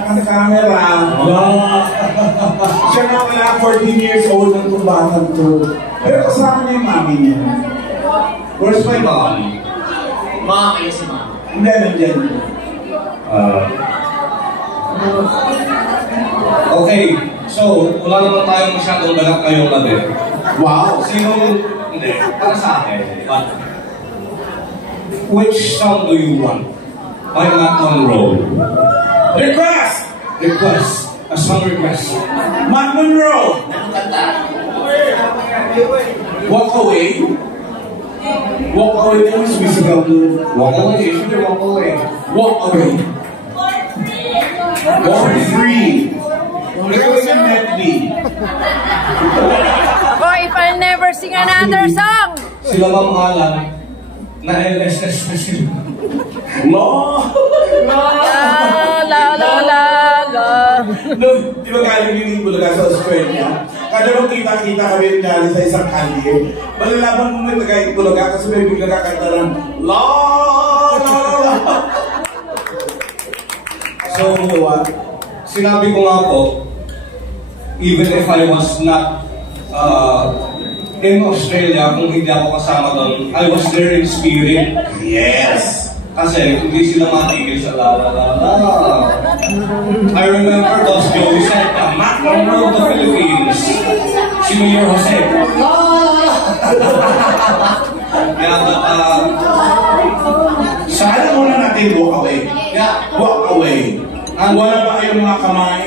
hinahanap ng camera. Siya nga wala, 14 years old ng tumbatan to. Pero kasama niya yung mami niya. Where's my mom? Mama kayo si mama. Hindi, nandiyan. Okay, so wala naman tayong masyadong galak ngayong gabi. Wow! Sino, hindi, para sa akin. Which song do you want? By Matt Monroe. Request! Request. A song request. Matt Monroe! Anong kanta? Walk away. Walk away po, sumisigaw mo. Walk away. Should we walk away? Walk away. Walk free. Request and let me. Oh, if I'll never sing another song. Sila Ma'am Alan na LSS na sila. No! La. No, di ba galing yung Bulaga sa Australia? Kada mo kita-kita kami rin sa isang kalye. Malalaman mo may tagay Bulaga kasi may bigla kakanta ng la. So, sinabi ko nga po, even if I was not in Australia, kung hindi ako kasama doon, I was there in spirit. Yes! Kasi hindi sila matigil sa la la la la. I remember those Joey said, the Matt Monroe of the Philippines. Si Mayor Jose. Yeah, but Sana muna natin walk away. yeah, Walk away. Wala ba kayong mga kamay?